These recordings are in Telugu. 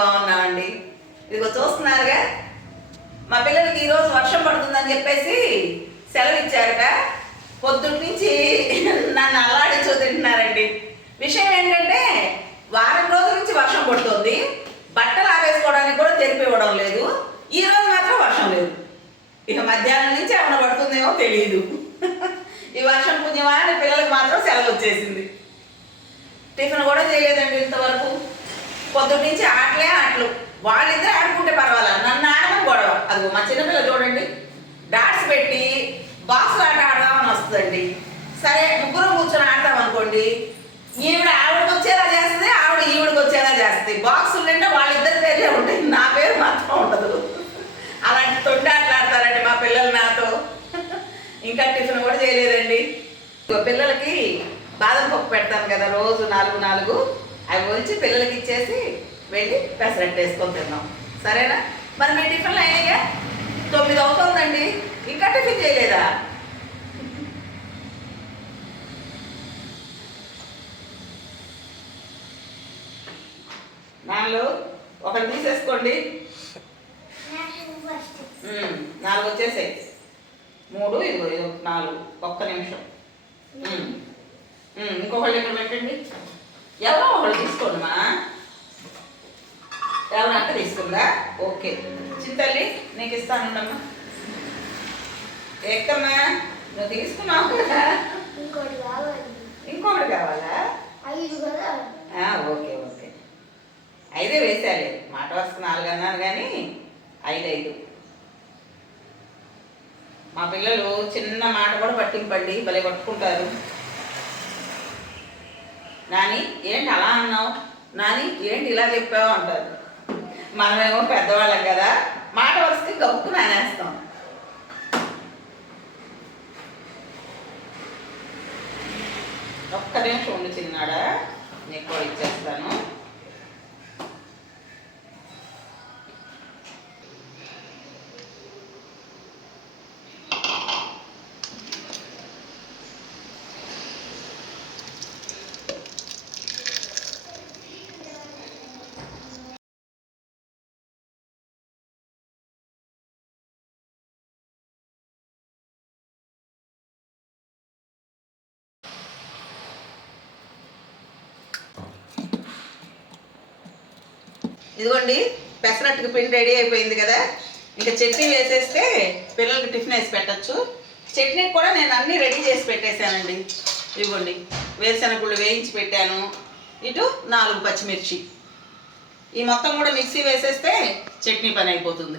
బాగున్నామండి ఇదిగో చూస్తున్నారుగా? మా పిల్లలకి ఈరోజు వర్షం పడుతుందని చెప్పేసి సెలవు ఇచ్చారట పొద్దున్న నుంచి నన్ను అల్లాడించు తింటున్నారండి. విషయం ఏంటంటే వారం రోజుల నుంచి వర్షం పడుతుంది. బట్టలు ఆరేసుకోవడానికి కూడా తెరిపి ఇవ్వడం లేదు. ఈ రోజు మాత్రం వర్షం లేదు. ఇక మధ్యాహ్నం నుంచి ఏమైనా పడుతుందేమో తెలియదు ఈ వర్షం పుణ్యమా అని పిల్లలకు మాత్రం సెలవు వచ్చేసింది. టిఫిన్ కూడా చేయలేదండి ఇంతవరకు. పొద్దున్న నుంచి ఆటలే ఆటలు. వాళ్ళిద్దరు ఆడుకుంటే పర్వాలేదు నన్ను ఆడమని గొడవ. అది మా చిన్నపిల్ల చూడండి. డాట్స్ పెట్టి బాక్స్ ఆట ఆడదామని వస్తుందండి. సరే ముగ్గురు కూర్చొని ఆడతాం అనుకోండి. ఈవిడ ఆవిడకి వచ్చేలా చేస్తుంది ఆవిడ ఈవిడకి వచ్చేలా చేస్తుంది. బాక్సులు నిండా వాళ్ళిద్దరి పేర్లే ఉంటాయి. నా పేరు మాత్రం ఉండదు. అలాంటి తొండి ఆటలు ఆడతారండి మా పిల్లలు నాతో. ఇంకా టిఫిన్ కూడా చేయలేదండి. పిల్లలకి బాదం పప్పు పెడతాను కదా రోజు నాలుగు నాలుగు. అవి ఉంచి పిల్లలకి ఇచ్చేసి వెళ్ళి పెసరట్టు వేసుకొని తిన్నాం. సరేనా? మరి మీ టిఫిన్లు అయినాయా తొమ్మిది అవుతుందండి. ఇంకా టిఫిన్ చేయలేదా? నాలుగు ఒకటి తీసేసుకోండి. నాలుగు వచ్చేసాయి. మూడు ఇదిగో ఇది నాలుగు ఒక్క నిమిషం. ఇంకొకళ్ళు ఇక్కడ పెట్టండి? ఎవరో ఒకళ్ళు తీసుకోండి మా. ఎవరు అక్క తీసుకుందా ఓకే. చింతల్లి నీకు ఇస్తానుండమ్మా ఎక్కమ్మా నువ్వు తీసుకున్నావు కదా. ఇంకోటి కావాలి. ఇంకొకటి కావాలా? ఐదు కదా ఓకే ఓకే. ఐదే వేసాలి. మాట వరుసకు నాలుగు అన్నాను కానీ ఐదు ఐదు మా పిల్లలు చిన్న మాట కూడా పట్టింపండి. భలే పట్టుకుంటారు నాని ఏంటి అలా అన్నావు? నాని ఏంటి ఇలా చెప్పావు అంటారు. మనమేమో పెద్దవాళ్ళం కదా మాట వస్తే గప్పు నానేస్తాం ఒక్క నిమిషం ఉండి చిన్నాడా నీకు ఇచ్చేస్తాను. ఇదిగోండి పెసరట్టుకు పిండి రెడీ అయిపోయింది కదా. ఇంకా చట్నీ వేసేస్తే పిల్లలకి టిఫిన్ వేసి పెట్టచ్చు. చట్నీ కూడా నేను అన్నీ రెడీ చేసి పెట్టేశానండి. ఇవ్వండి వేరుశనగుళ్ళు వేయించి పెట్టాను. ఇటు నాలుగు పచ్చిమిర్చి. ఈ మొత్తం కూడా మిక్సీ వేసేస్తే చట్నీ పని అయిపోతుంది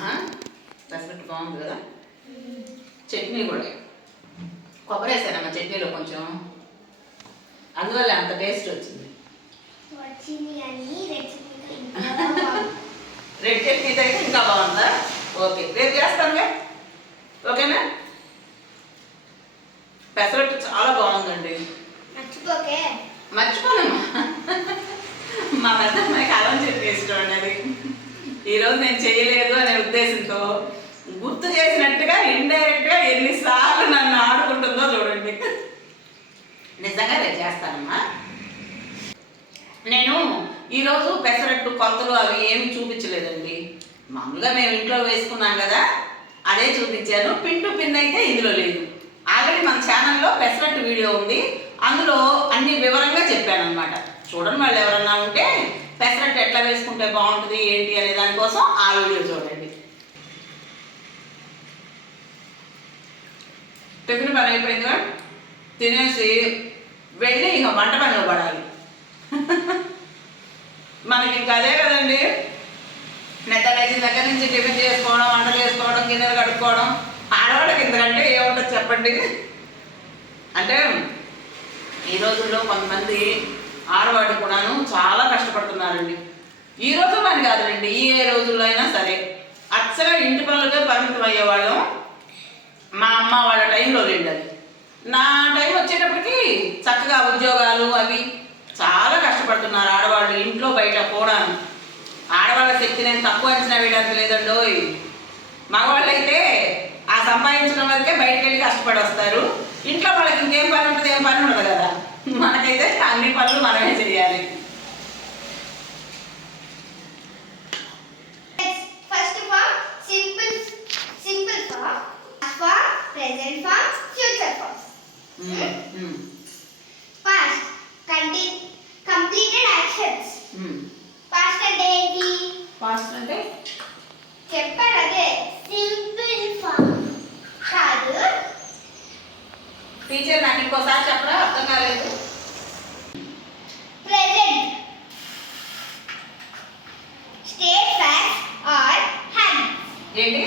ఆ? పెసరట్టు బాగుంది కదా చట్నీ కూడా. కొబ్బరి వేసానమ్మా చట్నీలో కొంచెం? అందువల్ల అంత టేస్ట్ వచ్చింది. రెడ్ చట్నీతో అయితే ఇంకా బాగుందా? ఓకే రేపు చేస్తానులే. ఓకేనా? పెసరట్టు చాలా బాగుందండి. మర్చిపోకే. మర్చిపోనమ్మా మా పెద్ద అమ్మాయికి అలం చెప్పి ఇష్టం అండి అది. ఈరోజు నేను చేయలేదు అనే చేసినట్టుగా ఇండైరెక్ట్గా ఎన్నిసార్లు నన్ను ఆడుకుంటుందో చూడండి. నిజంగా రేపు చేస్తానమ్మా. నేను ఈరోజు పెసరట్టు కొత్తలు అవి ఏమి చూపించలేదండి. మామూలుగా మేము ఇంట్లో వేసుకున్నాం కదా అదే చూపించాను. పిన్ టు పిన్ అయితే ఇందులో లేదు. ఆల్రెడీ మన ఛానల్లో పెసరట్టు వీడియో ఉంది. అందులో అన్ని వివరంగా చెప్పాను అనమాట చూడండి వాళ్ళు ఎవరన్నా ఉంటే పెసరట్టు ఎట్లా వేసుకుంటే బాగుంటుంది ఏంటి అనే దానికోసం ఆ వీడియో చూడండి. టిఫిన్ పని అయిపోయిందిగా తినేసి వెళ్ళి ఇక వంట పనిలో పడాలి. మనకి ఇంకా అదే కదండి. నిద్ర లేచిన దగ్గర నుంచి టిఫిన్ చేసుకోవడం వంటలు చేసుకోవడం గిన్నెలు కడుక్కోవడం. ఆడవాళ్ళకి ఎందుకంటే ఏముంటుంది చెప్పండి. అంటే ఈ రోజుల్లో కొంతమంది ఆడవాళ్ళు కూడాను చాలా కష్టపడుతున్నారండి. ఈ రోజు పని కాదండి ఏ రోజుల్లో అయినా సరే. అచ్చగా ఇంటి పనులకే పరిమితం అయ్యేవాళ్ళం. మా అమ్మ వాళ్ళ టైంలో లేండి అది నా టైం వచ్చేటప్పటికి చక్కగా ఉద్యోగాలు అవి చాలా కష్టపడుతున్నారు ఆడవాళ్ళు ఇంట్లో బయట కూడా ఆడవాళ్ళ శక్తి నేను తక్కువ అంచనా వేయడానికి లేదండోయ్. మగవాళ్ళు అయితే ఆ సంపాదించడం వరకే బయటకు వెళ్ళి కష్టపడి వస్తారు. ఇంట్లో వాళ్ళకి ఇంకేం పని ఉంటుంది ఏం పని ఉండదు కదా. మనకైతే అన్ని పనులు మనమే చేయాలి. Present form, future form. ఉమ్, ఉమ్, Past, conti- completed actions. ఉమ్. Past అంటే ఏంటి? ఫాస్ట్ అంటే? చెప్పారు అదే సింపుల్ ఫామ్ కాదు. టీచర్ నాకు ఇంకోసారి చెప్పరా అర్థం కాలేదు. Present state facts or habits ఏంటి?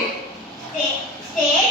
State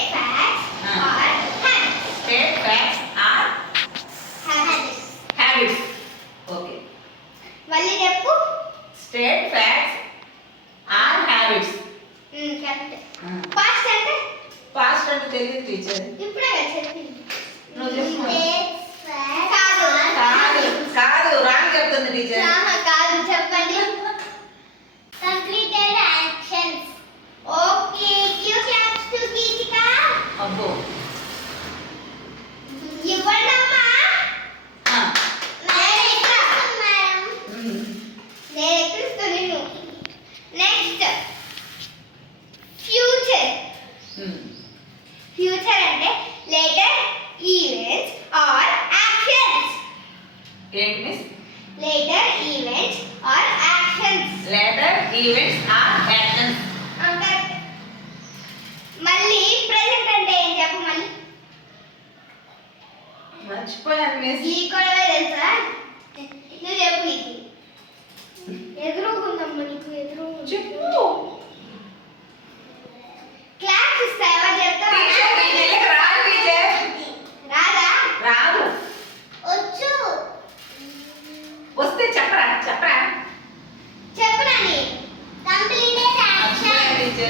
Mm. যে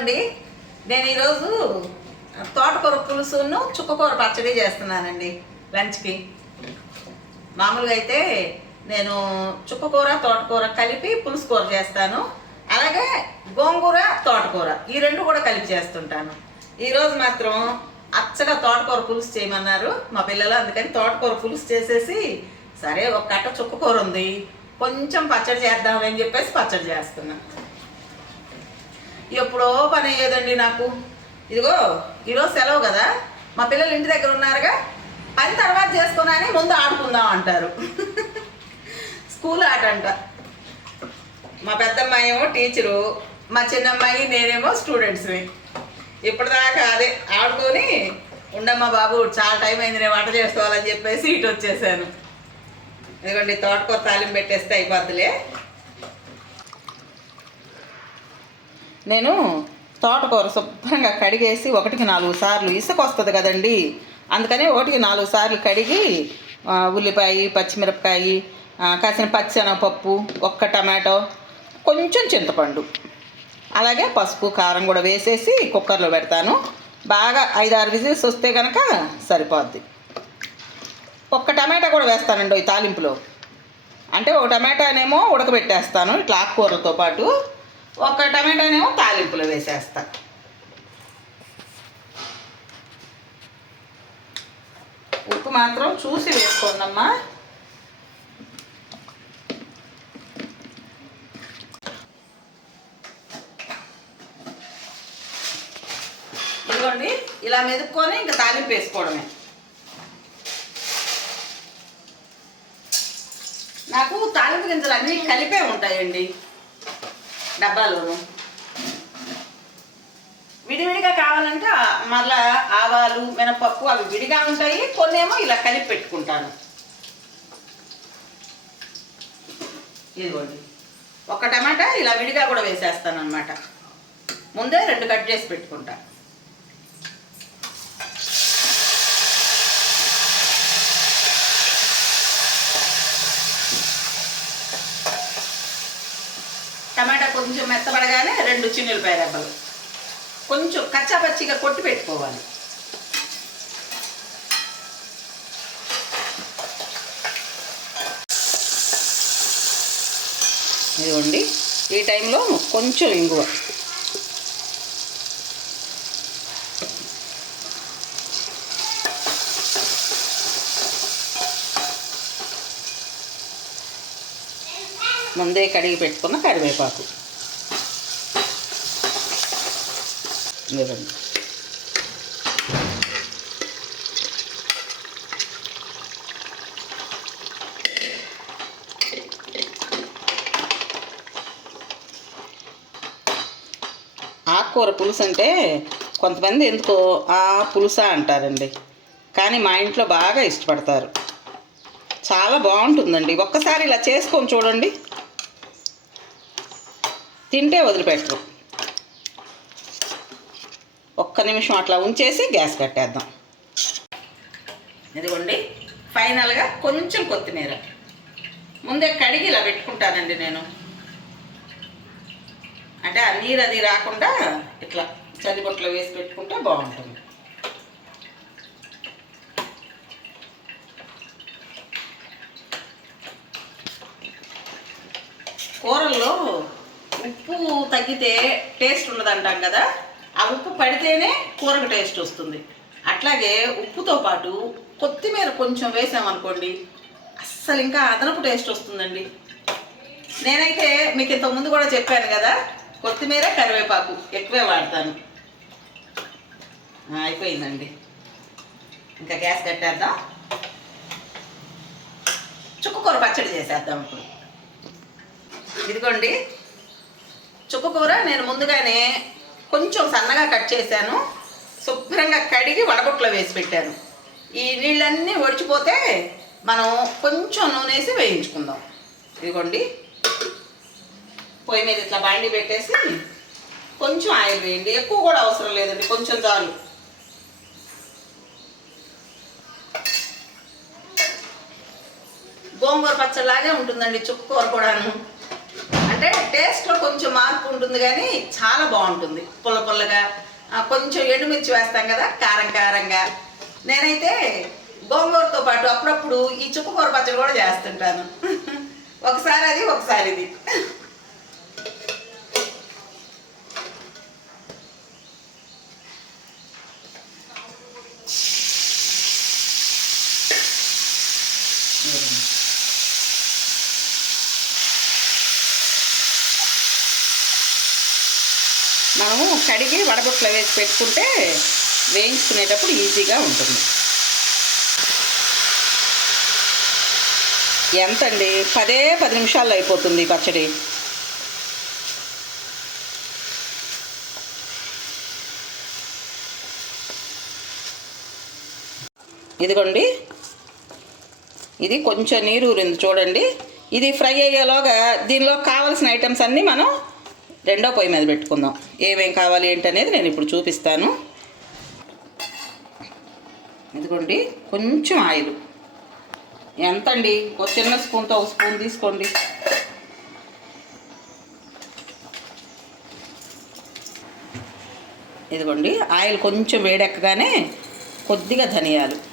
అండి నేను ఈరోజు తోటకూర పులుసును చుక్కకూర పచ్చడి చేస్తున్నానండి లంచ్కి. మామూలుగా అయితే నేను చుక్కకూర తోటకూర కలిపి పులుసు కూర చేస్తాను. అలాగే గోంగూర తోటకూర ఈ రెండు కూడా కలిపి చేస్తుంటాను. ఈరోజు మాత్రం అచ్చగా తోటకూర పులుసు చేయమన్నారు మా పిల్లలు. అందుకని తోటకూర పులుసు చేసేసి సరే ఒక కట్ట చుక్కకూర ఉంది కొంచెం పచ్చడి చేద్దామని చెప్పేసి పచ్చడి చేస్తున్నాను. ఎప్పుడో పని అయ్యేదండి నాకు. ఇదిగో ఈరోజు సెలవు కదా. మా పిల్లలు ఇంటి దగ్గర ఉన్నారుగా. పని తర్వాత చేసుకున్నాని ముందు ఆడుకుందాం అంటారు. స్కూల్ ఆట అంట. మా పెద్దమ్మాయి ఏమో టీచరు మా చిన్నమ్మాయి నేనేమో స్టూడెంట్స్ని. ఇప్పటిదాకా అదే ఆడుకొని ఉండమ్మా బాబు చాలా టైం అయింది నేను వంట చేసుకోవాలని చెప్పేసి ఇటు వచ్చేసాను. ఎందుకంటే తోటకూర తాలింపు పెట్టేస్తే అయిపోద్దిలే. నేను తోటకూర శుభ్రంగా కడిగేసి ఒకటికి నాలుగు సార్లు ఇసుక వస్తుంది కదండి. అందుకని ఒకటికి నాలుగు సార్లు కడిగి ఉల్లిపాయ పచ్చిమిరపకాయ కాసిన పచ్చనపప్పు ఒక్క టమాటో కొంచెం చింతపండు అలాగే పసుపు కారం కూడా వేసేసి కుక్కర్లో పెడతాను. బాగా ఐదు ఆరు విజిల్స్ వస్తే కనుక సరిపోద్ది. ఒక్క టమాటా కూడా వేస్తానండి ఈ తాలింపులో. అంటే ఒక టమాటానేమో ఉడకబెట్టేస్తాను ఇట్లా ఆకుకూరలతో పాటు. ఒక టమాటానేమో తాలింపులో వేసేస్తా. ఉప్పు మాత్రం చూసి వేసుకోండమ్మా. ఇదిగోండి ఇలా మెదుక్కొని ఇంకా తాలింపు వేసుకోవడమే. నాకు తాలింపు గింజలు అన్నీ కలిపే ఉంటాయండి. డబ్బాలోను. విడివిడిగా కావాలంటే మళ్ళా ఆవాలు మినపప్పు అవి విడిగా ఉంటాయి. కొన్నేమో ఇలా కలిపి పెట్టుకుంటాను. ఇదిగోండి. ఒక టమాటా ఇలా విడిగా కూడా వేసేస్తాను అనమాట ముందే రెండు కట్ చేసి పెట్టుకుంటాను టమాటా కొంచెం మెత్తబడగానే రెండు చిన్నులపాయ రెబ్బలు. కొంచెం కచ్చా పచ్చిగా కొట్టి పెట్టుకోవాలి. ఇదిగోండి ఈ టైంలో కొంచెం ఇంగువ. ముందే కడిగి పెట్టుకున్న కరివేపాకు. ఇదిగోండి ఆకుకూర పులుసు అంటే కొంతమంది ఎందుకో ఆ పులుసా అంటారండి. కానీ మా ఇంట్లో బాగా ఇష్టపడతారు. చాలా బాగుంటుందండి. ఒక్కసారి ఇలా చేసుకొని చూడండి. తింటే వదిలిపెట్టరు. ఒక్క నిమిషం అట్లా ఉంచేసి గ్యాస్ కట్టేద్దాం. ఇదిగోండి ఫైనల్గా కొంచెం కొత్తిమీర. ముందే కడిగి ఇలా పెట్టుకుంటానండి నేను. అంటే ఆ నీరు అది రాకుండా ఇట్లా చలిబొట్లో వేసి పెట్టుకుంటే బాగుంటుంది. కూరల్లో ఉప్పు తగ్గితే టేస్ట్ ఉండదంటాం కదా? ఆ ఉప్పు పడితేనే కూరకు టేస్ట్ వస్తుంది. అట్లాగే ఉప్పుతో పాటు కొత్తిమీర కొంచెం వేసామనుకోండి అస్సలు ఇంకా అదనపు టేస్ట్ వస్తుందండి. నేనైతే మీకు ఇంతకు ముందు కూడా చెప్పాను కదా కొత్తిమీర కరివేపాకు ఎక్కువే వాడతాను. అయిపోయిందండి. ఇంకా గ్యాస్ కట్టేద్దాం. చుక్కకూర పచ్చడి చేసేద్దాం ఇప్పుడు. ఇదిగోండి. చుక్కకూర నేను ముందుగానే కొంచెం సన్నగా కట్ చేశాను. శుభ్రంగా కడిగి వడబొట్లో వేసి పెట్టాను. ఈ నీళ్ళన్నీ ఒడిచిపోతే మనం కొంచెం నూనెసి వేయించుకుందాం. ఇదిగోండి. పొయ్యి మీద ఇట్లా బాండి పెట్టేసి కొంచెం ఆయిల్ వేయండి. ఎక్కువ కూడా అవసరం లేదండి కొంచెం చాలు. గోంగూర పచ్చలాగే ఉంటుందండి చుక్కూర కూడాను. అంటే టేస్ట్లో కొంచెం మార్పు ఉంటుంది కానీ చాలా బాగుంటుంది. పుల్ల పుల్లగా కొంచెం ఎండుమిర్చి వేస్తాం కదా కారం కారంగా. నేనైతే గోంగూరతో పాటు అప్పుడప్పుడు ఈ చుక్కకూర పచ్చడి కూడా చేస్తుంటాను. ఒకసారి అది ఒకసారి ఇది. మనము కడిగి వడబొట్లో వేసి పెట్టుకుంటే వేయించుకునేటప్పుడు ఈజీగా ఉంటుంది. ఎంతండి? పదే పది నిమిషాల్లో అయిపోతుంది పచ్చడి. ఇదిగోండి. ఇది కొంచెం నీరు ఊరింది చూడండి. ఇది ఫ్రై అయ్యేలోగా దీనిలో కావాల్సిన ఐటమ్స్ అన్నీ మనం రెండో పొయ్యి మీద పెట్టుకుందాం. ఏమేం కావాలి ఏంటనేది నేను ఇప్పుడు చూపిస్తాను. ఇదిగోండి కొంచెం ఆయిల్. ఎంతండి? ఒక చిన్న స్పూన్తో ఒక స్పూన్ తీసుకోండి. ఇదిగోండి ఆయిల్ కొంచెం వేడెక్కగానే కొద్దిగా ధనియాలు.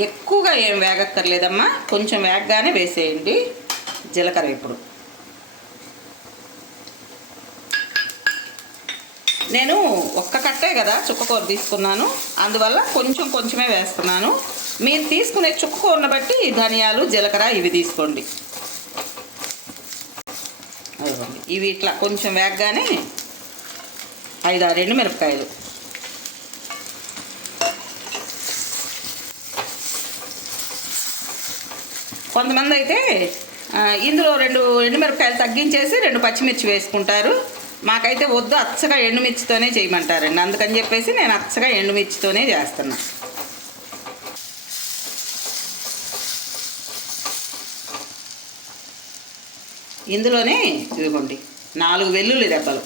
ఎక్కువగా ఏం వేగక్కర్లేదమ్మా. కొంచెం వేగగానే వేసేయండి. జీలకర్ర ఇప్పుడు. నేను ఒక్క కట్టే కదా చుక్కకూర తీసుకున్నాను. అందువల్ల కొంచెం కొంచెమే వేస్తున్నాను. మీరు తీసుకునే చుక్కకూరను బట్టి ధనియాలు జీలకర్ర ఇవి తీసుకోండి. ఇవి ఇట్లా కొంచెం వేగగానే ఐదు ఆరు రెండు మిరపకాయలు. కొంతమంది అయితే ఇందులో రెండు ఎండుమిరపకాయలు తగ్గించేసి రెండు పచ్చిమిర్చి వేసుకుంటారు. మాకైతే వద్దు అచ్చగా ఎండుమిర్చితోనే చేయమంటారండి. అందుకని చెప్పేసి నేను అచ్చగా ఎండుమిర్చితోనే చేస్తున్నా. ఇందులోనే ఇదిగోండి నాలుగు వెల్లుల్లి దెబ్బలు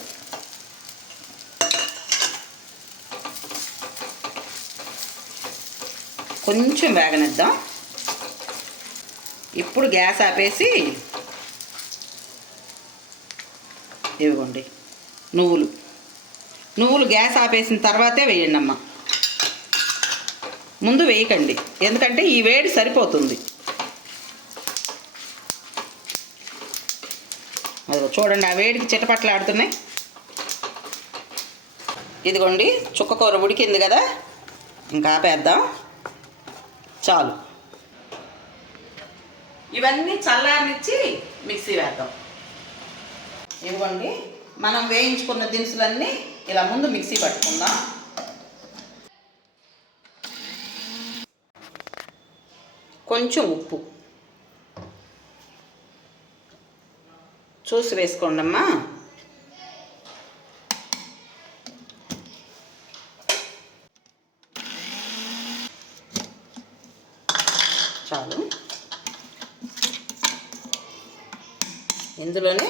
కొంచెం వేగనిద్దాం. ఇప్పుడు గ్యాస్ ఆపేసి ఇవ్వండి. నువ్వులు. నువ్వులు గ్యాస్ ఆపేసిన తర్వాతే వేయండి అమ్మ ముందు వేయకండి. ఎందుకంటే ఈ వేడి సరిపోతుంది. అదిగో చూడండి ఆ వేడికి చిటపట్లు ఆడుతున్నాయి. ఇదిగోండి చుక్కకూర ఉడికింది కదా? ఇంకా ఆపేద్దాం. చాలు. ఇవన్నీ చల్లారనిచ్చి మిక్సీ వేద్దాం. ఇవ్వండి మనం వేయించుకున్న దినుసులన్నీ ఇలా ముందు మిక్సీ పట్టుకుందాం. కొంచెం ఉప్పు. చూసి వేసుకోండి అమ్మా. చాలు. ఇందులోనే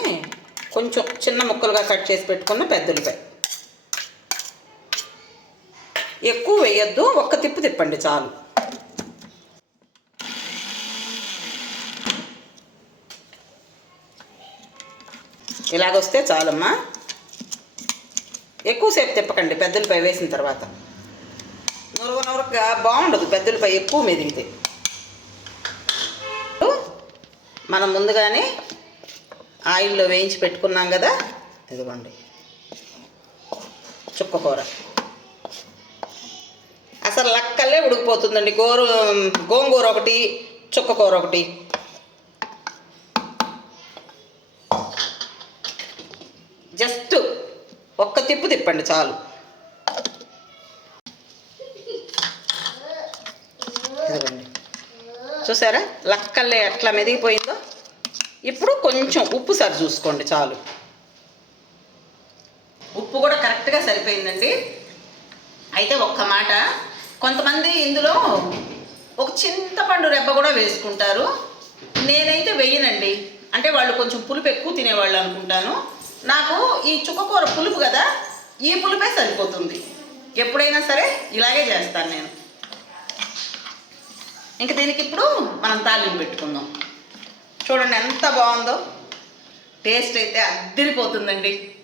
కొంచెం చిన్న ముక్కలుగా కట్ చేసి పెట్టుకున్న పెద్దలపై. ఎక్కువ వేయద్దు ఒక్క తిప్పు తిప్పండి చాలు. ఇలాగొస్తే చాలమ్మా. ఎక్కువసేపు తిప్పకండి పెద్దలపై వేసిన తర్వాత. నురుగు నురుగ్గా బాగుండదు పెద్దలపై ఎక్కువ మెదిగితే మనం ముందుగానే ఆయిల్లో వేయించి పెట్టుకున్నాం కదా ఇదిగోండి. చుక్కకూర అసలు లక్కలే ఉడికిపోతుందండి. గోరు గోంగూర ఒకటి చుక్కకూర ఒకటి. జస్ట్ ఒక్క తిప్పు తిప్పండి చాలు. ఇదిగోండి. చూసారా? లక్కల్లే ఎట్లా మెదిగిపోయిందో? ఇప్పుడు కొంచెం ఉప్పు సరి చూసుకోండి చాలు. ఉప్పు కూడా కరెక్ట్గా సరిపోయిందండి. అయితే ఒక్క మాట కొంతమంది ఇందులో ఒక చింతపండు రెబ్బ కూడా వేసుకుంటారు. నేనైతే వెయ్యనండి అంటే వాళ్ళు కొంచెం పులుపు ఎక్కువ తినేవాళ్ళు అనుకుంటాను. నాకు ఈ చుక్కకూర పులుపు కదా ఈ పులుపే సరిపోతుంది. ఎప్పుడైనా సరే ఇలాగే చేస్తాను నేను. ఇంక దీనికి ఇప్పుడు మనం తాలింపు పెట్టుకుందాం. చూడండి ఎంత బాగుందో. టేస్ట్ అయితే అద్దరిపోతుందండి.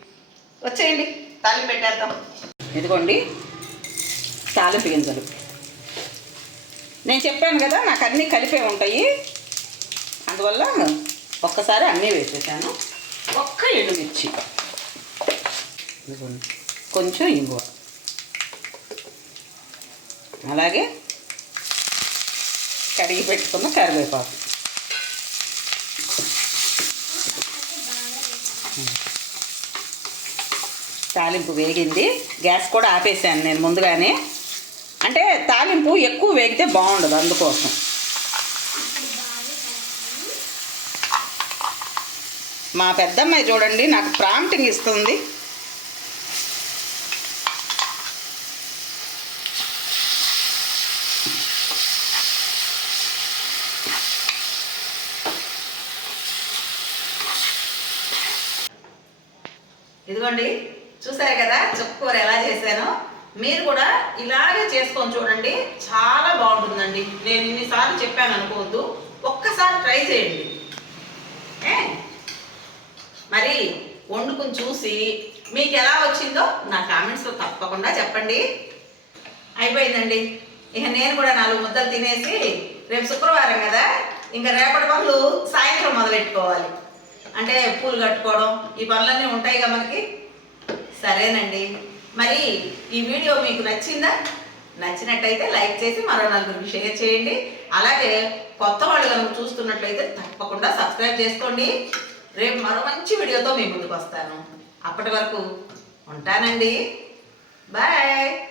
వచ్చేయండి తాలింపు పెట్టేద్దాం. ఇదిగోండి తాలింపు గింజలు. నేను చెప్పాను కదా నాకు అన్నీ కలిపే ఉంటాయి. అందువల్ల ఒక్కసారి అన్నీ వేసేసాను. ఒక్క ఎండుమిర్చి. కొంచెం ఇంగువ. అలాగే కడిగి పెట్టుకున్న కరివేపాకు. తాలింపు వేగింది. గ్యాస్ కూడా ఆపేసాను నేను ముందుగానే. అంటే తాలింపు ఎక్కువ వేగితే బాగుండదు అందుకోసం. మా పెద్దమ్మాయి చూడండి నాకు ప్రాంప్టింగ్ ఇస్తుంది ఇదిగోండి చూసారు కదా చుక్కూర ఎలా చేశానో. మీరు కూడా ఇలాగే చేసుకొని చూడండి చాలా బాగుంటుందండి. నేను ఇన్నిసార్లు చెప్పాను అనుకోవద్దు. ఒక్కసారి ట్రై చేయండి. ఏ? మరి వండుకుని చూసి మీకు ఎలా వచ్చిందో నా కామెంట్స్లో తప్పకుండా చెప్పండి. అయిపోయిందండి. ఇక నేను కూడా నాలుగు ముద్దలు తినేసి రేపు శుక్రవారం కదా ఇంకా రేపటి పనులు సాయంత్రం మొదలెట్టుకోవాలి. అంటే పూలు కట్టుకోవడం ఈ పనులన్నీ ఉంటాయి కదా మనకి? సరేనండి. మరి ఈ వీడియో మీకు నచ్చిందా? నచ్చినట్టయితే లైక్ చేసి మరో నలుగురికి షేర్ చేయండి. అలాగే కొత్త వాళ్ళు కనుక చూస్తున్నట్లయితే తప్పకుండా సబ్స్క్రైబ్ చేసుకోండి. రేపు మరో మంచి వీడియోతో మీ ముందుకు వస్తాను. అప్పటి వరకు ఉంటానండి. బాయ్.